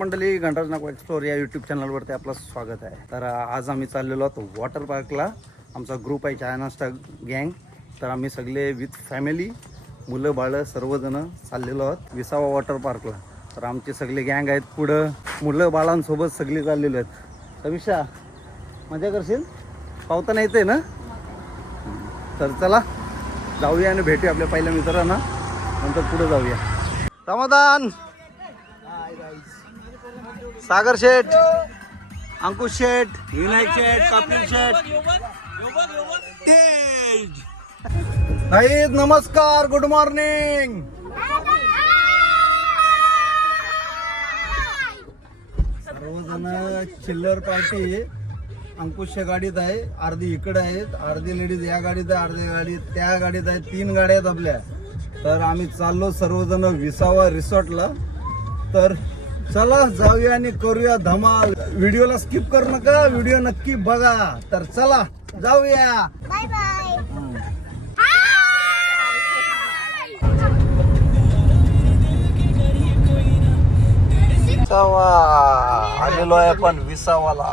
मंडळी, गणराज नाको एक्सप्लोर या यूट्यूब चॅनलवरती आपलं स्वागत आहे. तर आज आम्ही चाललेलो आहोत वॉटर पार्कला. आमचा ग्रुप आहे चायना स्टार गँग. तर आम्ही सगळे विथ फॅमिली, मुलं बाळं सर्वजण चाललेलो आहोत विसावा वॉटर पार्कला. तर आमचे सगळे गँग आहेत पुढं, मुलं बाळांसोबत सगळे चाललेलो आहेत. सविशा, मजा करशील? पावताना येते ना? तर चला जाऊया आणि भेटूया आपल्या पहिल्या मित्रांना, नंतर पुढे जाऊया. समाधान, सागर शेठ, अंकुश शेठ, विनायक शेठ, कपिल शेठ, तेज. नमस्कार, गुड मॉर्निंग. सर्वजण चिल्लर पार्टी अंकुशच्या गाडीत आहे. अर्धी इकडे आहेत, अर्धी लेडीज या गाडीत आहे, अर्धी गाडी त्या गाडीत आहे. 3 गाड्या आहेत आपल्या. तर आम्ही चाललो सर्वजण विसावा रिसॉर्टला. तर चला जाऊया आणि करूया धमाल. व्हिडिओला स्किप करू नका, व्हिडिओ नक्की बघा. तर चला जाऊया. Bye bye. आलेलो आहे आपण विसावाला.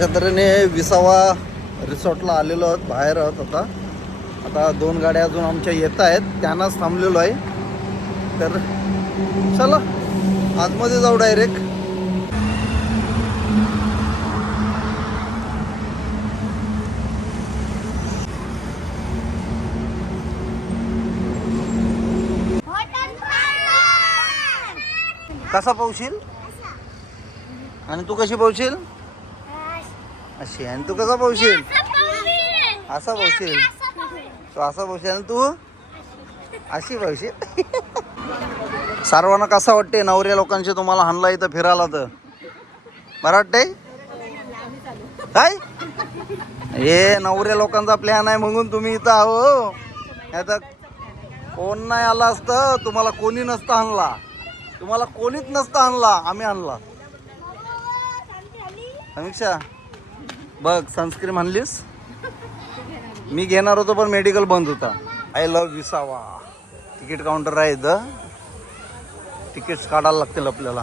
तऱ्हेने विसावा रिसॉर्टला आलेलो आहोत, बाहेर आहोत. आता 2 गाड्या अजून आमच्या येत आहेत, त्यांनाच थांबलेलो आहे. तर चला आतमध्ये जाऊ डायरेक्ट. कसा पोहशील? आणि तू कशी पोहशील? अशी. आणि तू कसा पोहशील? असा पोहशील. तू असा पोहशील आणि तू अशी पोहशील. सर्वांना कसा वाटते नवऱ्या लोकांचे तुम्हाला हाणला इथं फिरायला? तर बरं वाटतंय काय? हे नवऱ्या लोकांचा प्लॅन आहे म्हणून तुम्ही इथं आहो. आता कोण नाही आला असतं, तुम्हाला कोणी नसतं आणला, तुम्हाला कोणीच नसतं आणला, आम्ही आणला. समीक्षा बघ, सनस्क्रीन आणलीस? मी घेणार होतो पण मेडिकल बंद होता. आय लव्ह विसावा. तिकीट काउंटर आहे इथं, तिकीट्स काढायला लागतील आपल्याला.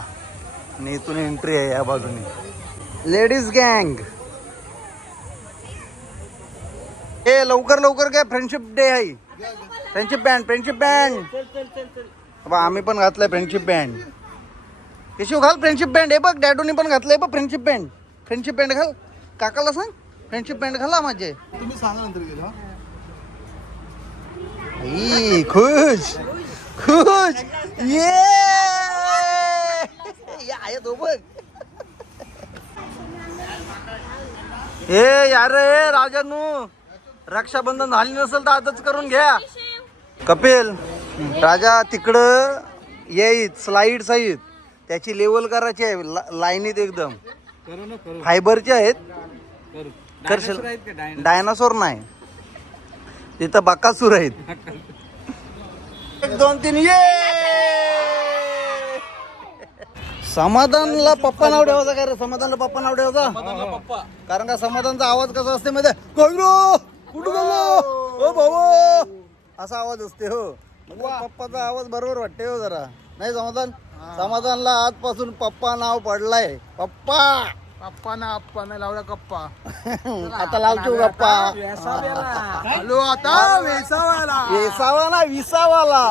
आणि इथून एंट्री आहे या बाजूने. लेडीज गँग, हे लवकर लवकर काय, फ्रेंडशिप डे आहे. Friendship band, friendship band. आम्ही पण घातलाय फ्रेंडशिप बँड. केशव घाल फ्रेंडशिप बँड. हे बघ डॅडूनी पण घातलंय बघ फ्रेंडशिप बँड. फ्रेंडशिप बँड घाल. काकाला सांग फ्रेंडशिप बँड घाला माझे. तुम्ही सांगा नंतर गेलो. खुश खुश. ये आहे तो बघ. हे यार राजानू, रक्षाबंधन झाली नसेल तर आजच करून घ्या. कपिल, राजा तिकडं येईत स्लाइड्स आहेत, त्याची लेवल करायची आहे लाईनीत एकदम. फायबरचे आहेत. करशील? डायनासोर नाही तिथं, बकासूर आहेत. 1 2 3 ये. समाधानला पप्पा नाव ठेवायचा. काय रे समाधानला पप्पा नाव ठेवायचा? कारण का समाधानचा आवाज कसा असते माहिती आहे? कुठं गेलो ओ भाऊ, असा आवाज असते. हो, पप्पाचा आवाज बरोबर वाटते हो जरा. नाही समाधान? समाधानला आजपासून पप्पा नाव पडलाय. पप्पा पप्पा ना आप्पा नाही लावला गप्पा. आता लावतो गप्पा. हॅलो, आता वेसावाला. वेसावा ना विसावाला.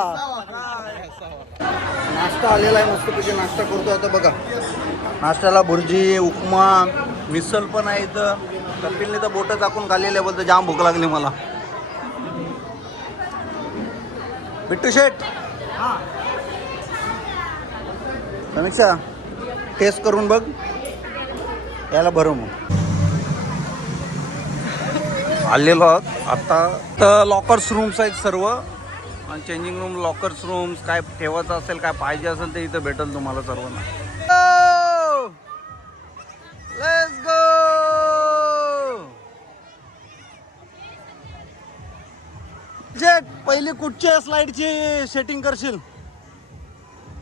नाश्ता आलेला आहे, मस्तपैकी नाश्ता करतो आता. बघा नाश्त्याला भुर्जी, उपमा, मिसल पण आहे इथं. कपिलने तर बोटं टाकून खाल्लेल्या बोलतं जाम भूक लागली मला. बिट्टू शेठ, समीक्षा टेस्ट करून बघ. याला भरू मग. आलेलो आहोत आता. तर लॉकर्स रूम्स आहेत सर्व, आणि चेंजिंग रूम, लॉकर्स रूम्स, काय ठेवायचं असेल, काय पाहिजे असेल ते इथं भेटेल तुम्हाला सर्वांना. Let's go. जेट, पहिली कुठच्या स्लाइडची सेटिंग करशील?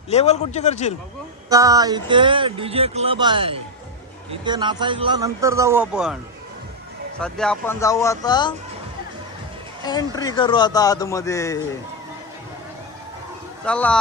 लेवल कुठची करशील? इथे डीजे क्लब आहे, इथे नाचायला नंतर जाऊ आपण. सध्या आपण जाऊ आता, एंट्री करू आता आतमध्ये. चला.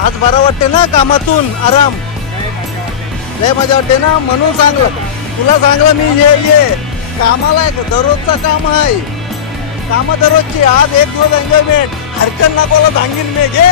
आज बरं वाटते ना कामातून आराम लय मजा वाटते ना म्हणून सांगलं तुला सांगलं मी ये कामाला आहे दररोजचं काम आहे काम दररोजची आज एक दिवस एन्जॉयमेंट हरकत नाकोला सांगीन मी घे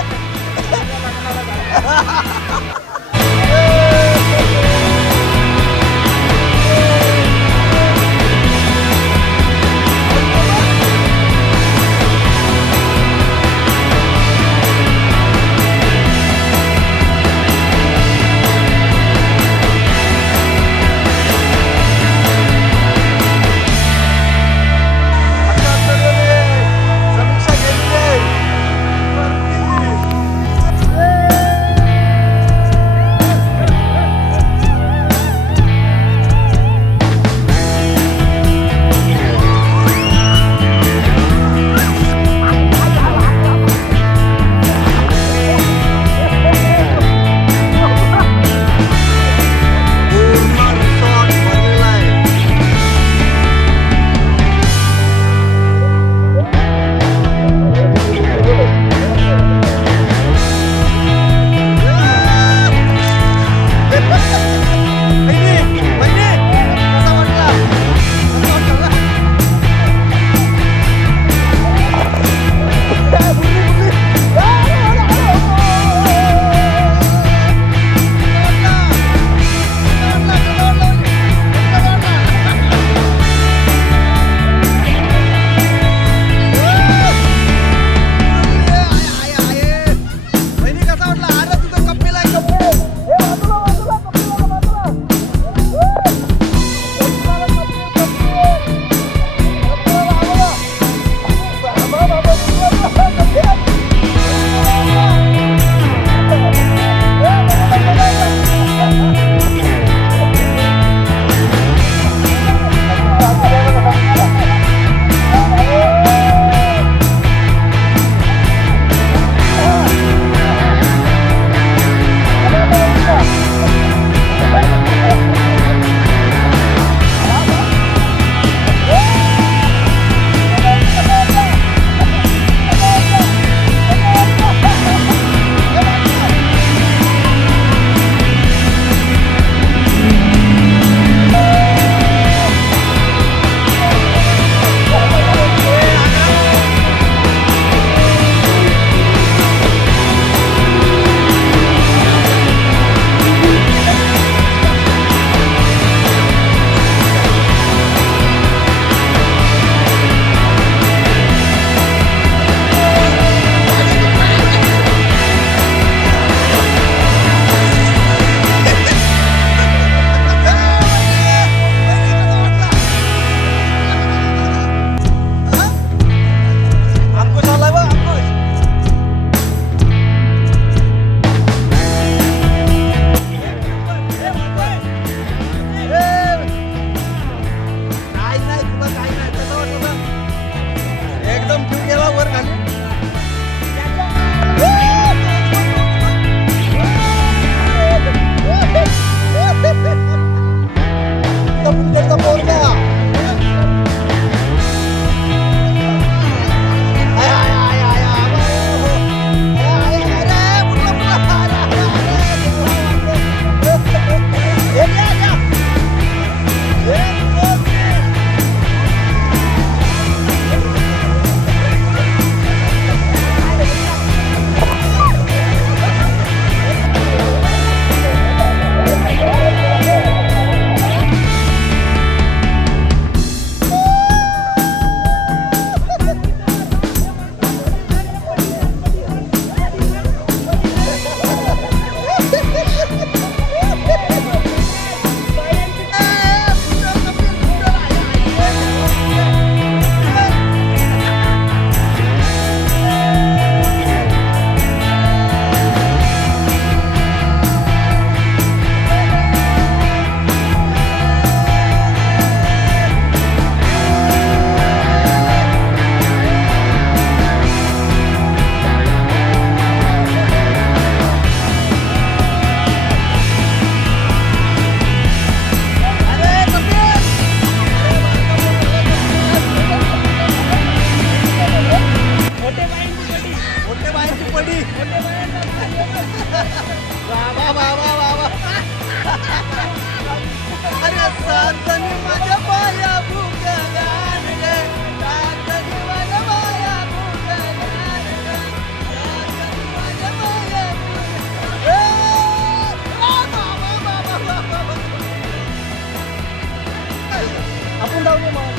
आपण जाऊया मग.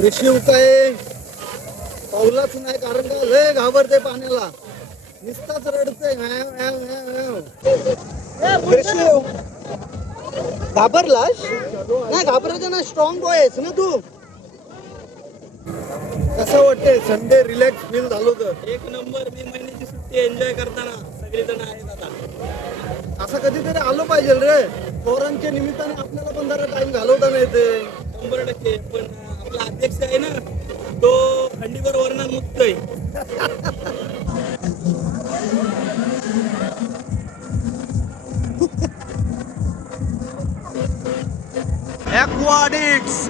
ऋषी काय पावलाच नाही, कारण का लय घाबरते पाण्याला, नुसताच रडते. घाबरलास नाही? घाबरायचं ना, स्ट्रॉंग बॉय आहेस ना तू. कसं वाटतंय संडे रिलॅक्स फील झालो तर? एक नंबर. मे महिन्याची सुट्टी एन्जॉय करताना सगळेजण आहेत आता. असं कधीतरी आलो पाहिजे रे, पोरांच्या निमित्ताने आपल्याला पण जरा टाइम घालवता नाही ते. 100%. पण आपला अध्यक्ष आहे ना, तो खंडीवर वर्णन मुक्त आहे. ॲक्वाडिक्स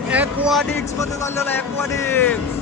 मध्ये चाललेला ॲक्वाडिक्स.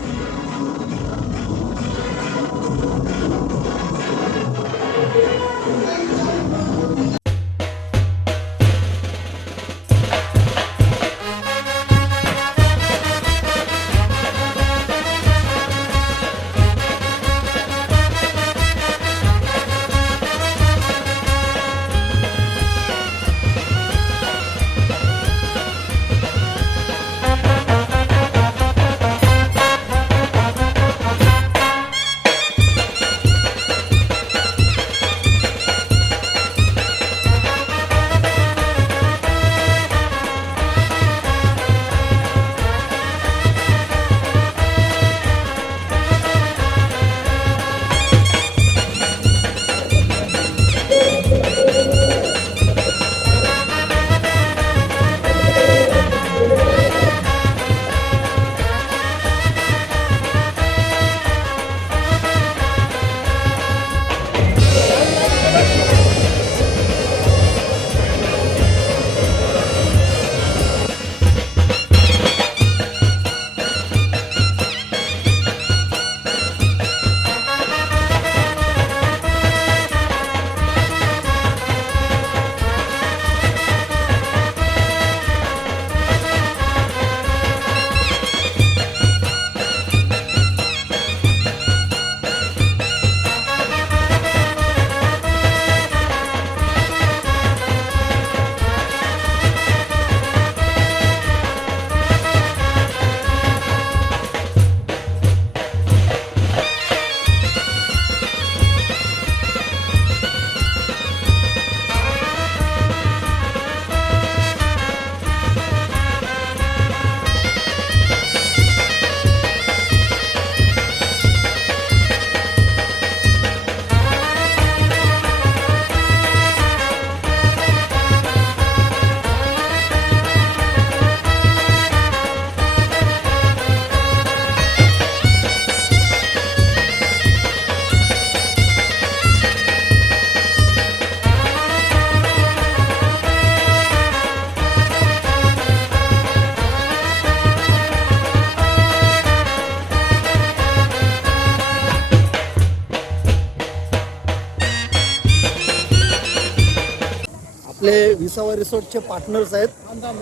आपले विसावा रिसॉर्टचे पार्टनर्स आहेत.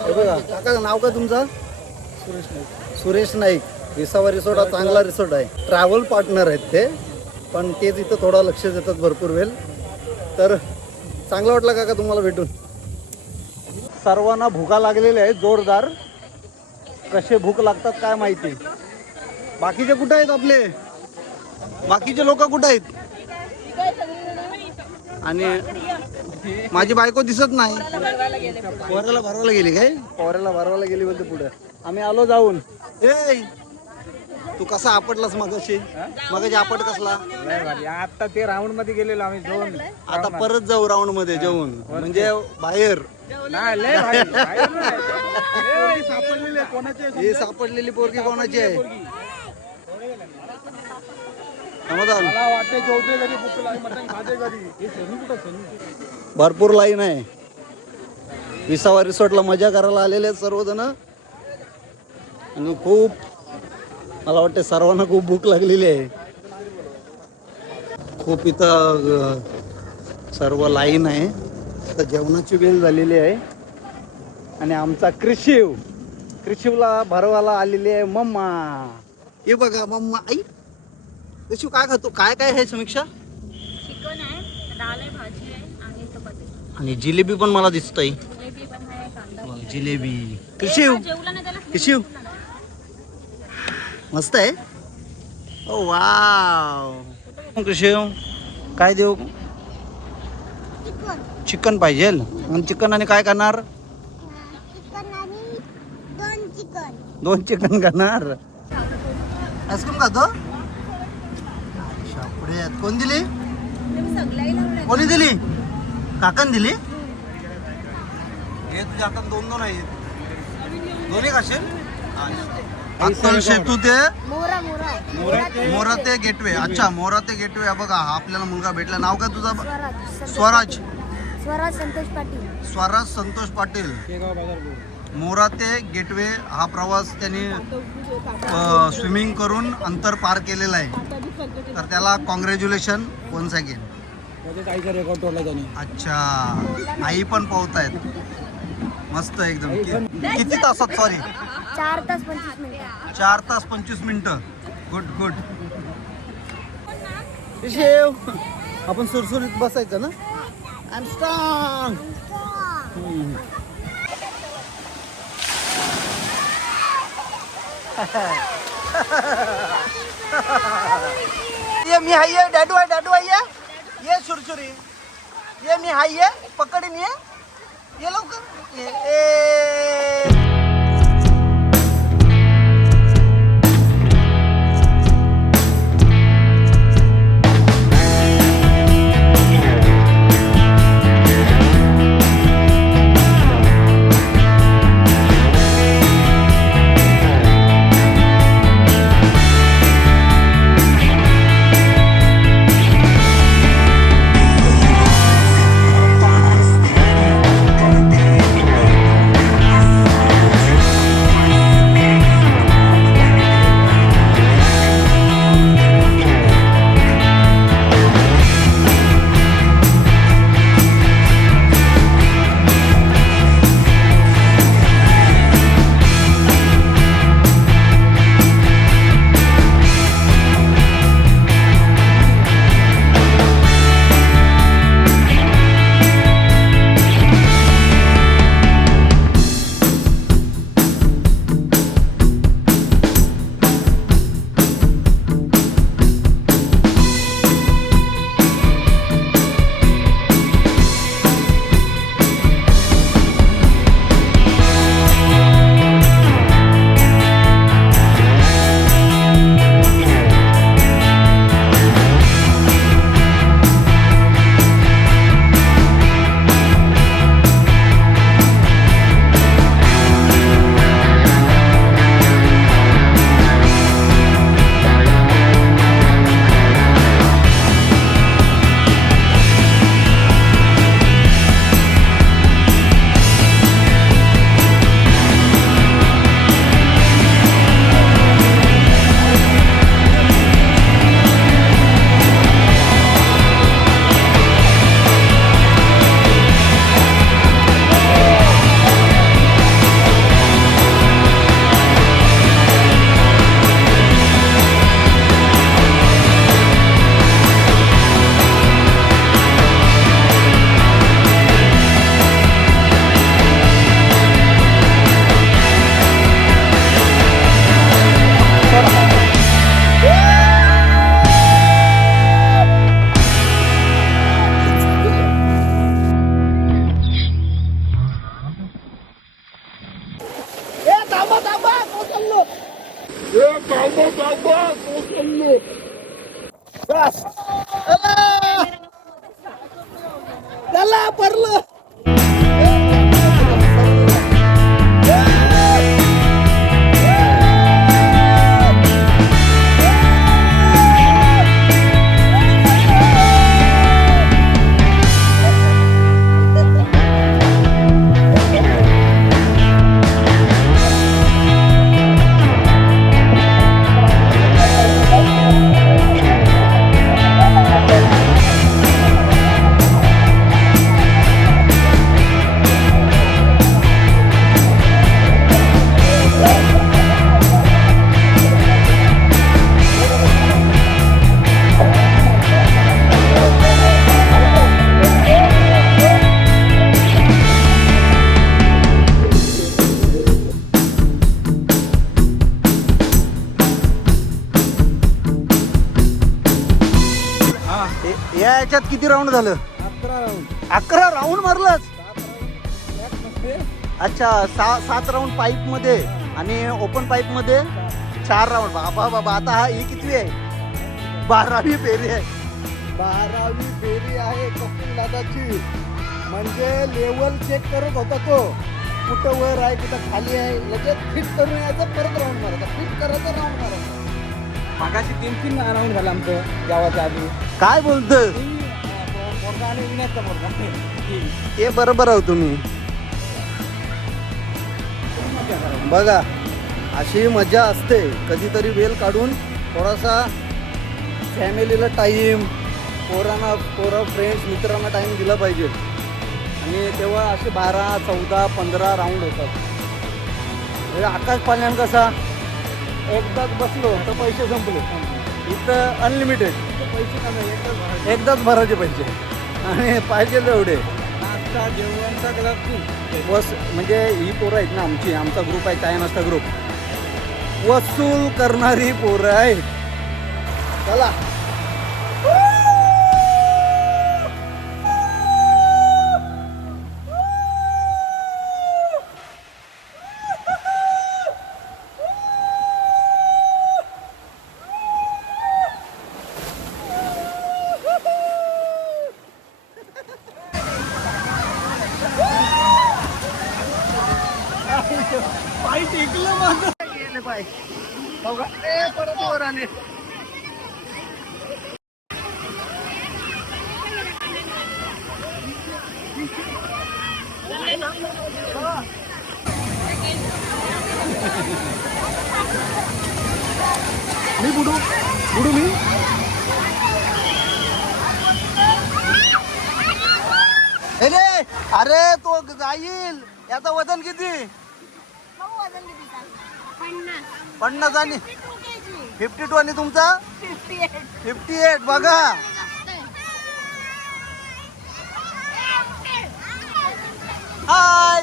हे बघा काका, नाव काय तुमचं? सुरेश नाईक. विसावा रिसॉर्ट हा चांगला रिसॉर्ट आहे, ट्रॅव्हल पार्टनर आहेत ते, पण तेच इथं थोडा लक्ष देतात भरपूर वेळ. तर चांगला वाटला काका तुम्हाला भेटून. सर्वांना भुका लागलेल्या आहेत जोरदार. कसे भूक लागतात काय माहिती. बाकीचे कुठे आहेत आपले? बाकीचे लोक कुठे आहेत? आणि माझी बायको दिसत नाही. पोऱ्याला भरवायला गेली काय? पोऱ्याला भरवायला गेली बोलते पुढे. आम्ही आलो जाऊन. ए तू कसा आपटलास मगाशी? मगाशी आपट कसला? आता ते राऊंड मध्ये गेलेलो आम्ही दोन. आता परत जाऊ राऊंड मध्ये जेवून, म्हणजे बाहेर. ही सापडलेली पोरगी कोणाची आहे? समाधान. भरपूर लाईन आहे. विसावा रिसॉर्टला मजा करायला आलेले आहेत सर्वजण. आणि खूप मला वाटतं सर्वांना खूप भूक लागलेली आहे. खूप इथं सर्व लाईन आहे. आता जेवणाची वेळ झालेली आहे. आणि आमचा कृषी कृषीला भरवायला आलेली आहे मम्मा. हे बघा मम्मा. आई कृषी काय खातो? काय काय आहे समीक्षा? चिकन आहे, डाळ आहे, भाजी आहे आणि चपाती. आणि जिलेबी पण मला दिसतंय. जिलेबी पण आहे, कांदा. जिलेबी. कृषी जेवला नाही त्याला. कृषी मस्त आहे. ओ वाव. कृषी काय देऊ? चिकन पाहिजे. आणि चिकन आणि काय करणार? दोन चिकन करणार. आईस्क्रीम खातो? शापड्यात. कोण दिली? कोणी दिली? काकान दिली? हे तुझ्या हातात दोन दोन आहेत. दोन्ही खाशील? अत्तल सेतू ते मोरा ते गेटवे. अच्छा, मोरा ते गेटवे. बघा हा आपल्याला मुलगा भेटला. नाव काय तुझा? स्वराज. स्वराज संतोष पाटील. स्वराज संतोष पाटील. मोरा ते गेटवे हा प्रवास त्यांनी स्विमिंग करून अंतर पार केलेला आहे. तर त्याला कॉंग्रॅच्युलेशन वन्स अगेन. अच्छा, आई पण पोहतायत. मस्त एकदम. किती तासात? सॉरी 4 तास 25 मिनिटं. 4 तास 25 मिनिटं. Good good. शेव आपण सुरसुरीत बसायचं ना. I strong. ये मी हाय आहे. डॅडू आहे. डॅडू आहे. ये सुरसुरी. ये मी हाय आहे. पकडीन. ये लवकर. ए चला परलं. याच्यात किती राऊंड झालं? 11 राऊंड. 11 राऊंड मारलंच. 7 राऊंड बॅक मध्ये. अच्छा 7 राऊंड पाईप मध्ये आणि ओपन पाईप मध्ये 4 राऊंड. बाबा बाबा, आता हा ही कितवी आहे? 12वी फेरी आहे. 12वी फेरी आहे कपिल दादाची. म्हणजे लेवल चेक करत होता तो, कुठं वर आहे कुठं खाली आहे, लगेच फिट करून यायचं, परत राऊंड मारायचा, फिट करायचं, राऊंड मारायचा. मागाशी 3 राऊंड झालं आमचं गावाच्या आधी. काय बोलतोय? मोर्चा आणि विण्याचा मोर्चा. हे बरोबर आहो तुम्ही. बघा अशी मजा असते. कधीतरी वेळ काढून थोडासा फॅमिलीला टाईम, पोरं फ्रेंड्स मित्रांना टाईम दिला पाहिजे. आणि तेव्हा असे 12, 14, 15 राऊंड होतात. म्हणजे आकाश पाण्यान कसा एकदाच बसलो तर पैसे संपले. इथं अनलिमिटेड पैसे कमी, एकदाच भरायचे पैसे आणि पाहिजे तेवढे. नाश्ता जेवण सगळं बस. म्हणजे ही पोरं आहेत ना आमचा ग्रुप आहे, चाय नाश्ता ग्रुप. वसूल करणारी पोरं आहेत. चला पाय टेकलं माझं. गेले पाय. बघा परत वर आले. मी बुडू मी. अरे तो जाईल. याचं वजन किती? 50 आणि 52 आणि तुमचा 58. बघा हाय.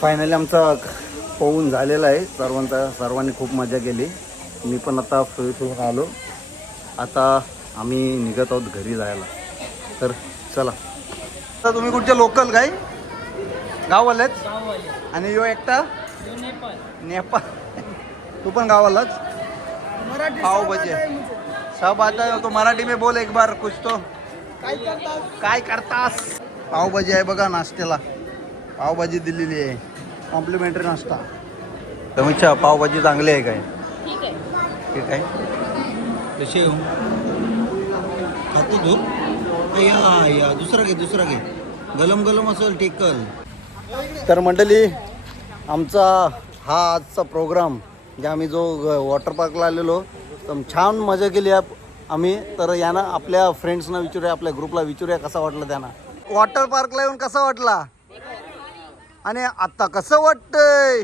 फायनली आमचा पोहून झालेला आहे. सर्वांनी खूप मजा केली. मी पण आता फिरून आलो. आता आम्ही निघत आहोत घरी जायला. तर चला. तर तुम्ही कुठचे लोकल काय गाववालेच? आणि यो एकटा नेपाळ. तू पण गावालाच? मराठी पाव भजी सब आता है तो मराठी में बोल एक बार कुछ तो. काय करतास? पावभाजी आहे बघा नाश्त्याला. पावभाजी दिलेली आहे, कॉम्प्लिमेंटरी नाश्ता. समीक्षा पावभाजी चांगली आहे काय? ठीक आहे. ठीक आहे. कशी हो खातो तू? या दुसरा घे गलम असेल टिकल. तर मंडळी आमचा हा आजचा प्रोग्राम जे आम्ही जो वॉटर पार्कला आलेलो तर छान मजा केली आम्ही. तर यांना आपल्या फ्रेंड्सना विचारूया, आपल्या ग्रुपला विचारूया कसा वाटलं त्यांना. वॉटर पार्कला येऊन कसा वाटला आणि आता कसं वाटतंय?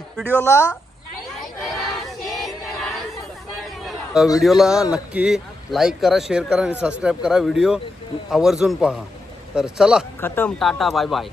व्हिडिओला नक्की लाईक करा, शेअर करा आणि सबस्क्राईब करा. व्हिडिओ आवर्जून पहा. तर चला खतम. Tata bye bye.